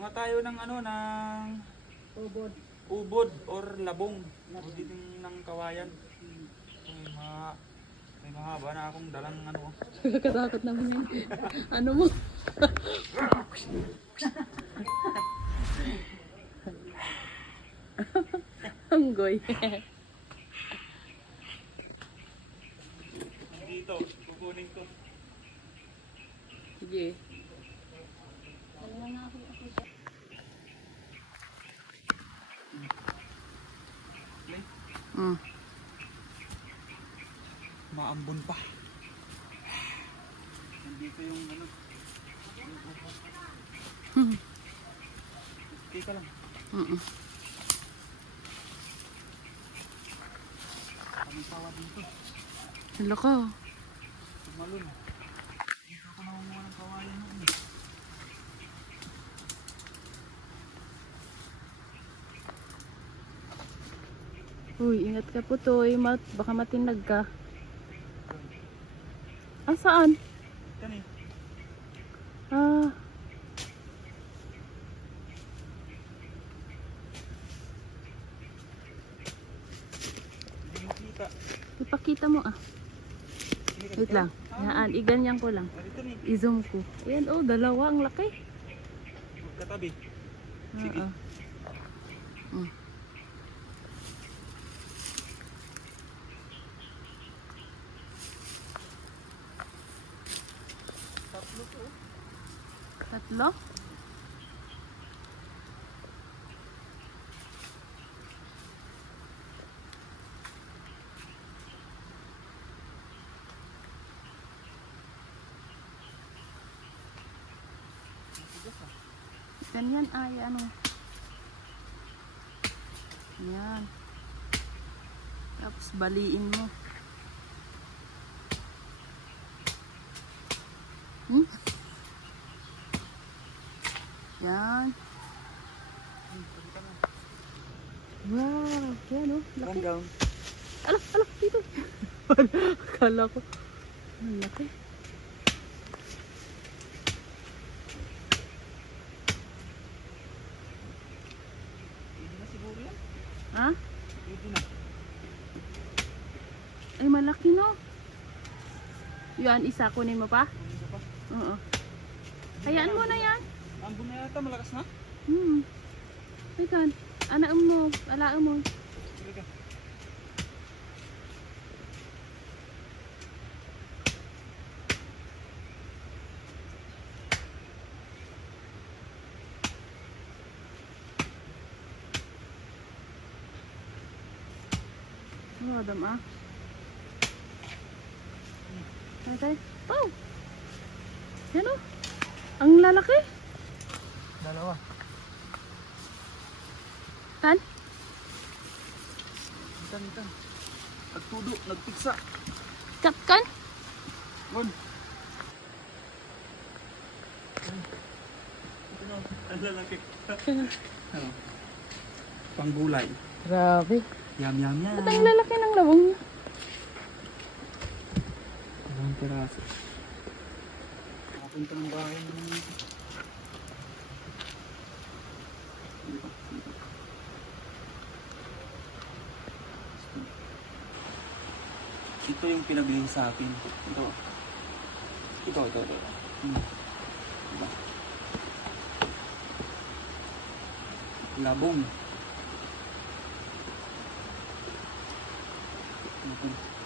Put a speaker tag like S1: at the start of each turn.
S1: Mga tayo ng ano, ng Ubod. ubod or labong. Ubod ng kawayan. May mga, may mahaba na akong dalang ano.
S2: Kakatakot naman yun. ano mo? Anggoy.
S1: Dito, kukunin ko.
S2: Sige. May Mm.
S1: maambon pa. Nandito yung ano. Hmm. Okay ka lang. Mm-mm. Kami pawa dito. Hala ka. Tumalon. Dito ako nakuha ng kawayan noon.
S2: Uy, ingat ka po Toy. Mat baka matinag ka. Ah, saan? Eh. Ah, ipakita mo ah. Wait lang. Ah, Yan, iganyan ko lang. Ni. I-zoom ko. Ayan, oh, dalawa. Ang laki. Magkatabi. Sige. Oo. Mm. Tatlo to. Tatlo? Ganyan ay ano. Yan. Tapos baliin mo. Hmm? Yan. Wow, yan oh. Laki. Calm down. Ala, ala, dito. Akala ko. Ang laki.
S1: Pwede na siguro yan.
S2: Ha? Ay, malaki no. Yan, isa kunin mo pa? Oo. Hayaan mo na
S1: yan. Ambon na yata, malakas na.
S2: Hmm. Ay, kan. Anak mo. Alaan mo. Sige ka. Oh, adam ah. Tatay. Oh! Yan oh. Ang lalaki. Dalawa. Tan?
S1: Itan, itan. Nagtudo, nagpiksa. Kapkan? Gon. Ano? Ang lalaki. ano? Panggulay. Grabe. Yam, yam, yam.
S2: Ba't ang lalaki ng lawang niya?
S1: Dalawang piraso. Nakapunta ng bahay ng... Ito yung pinabili sa akin. Ito. Ito, ito, ito. Hmm. Diba? Labong. Ito.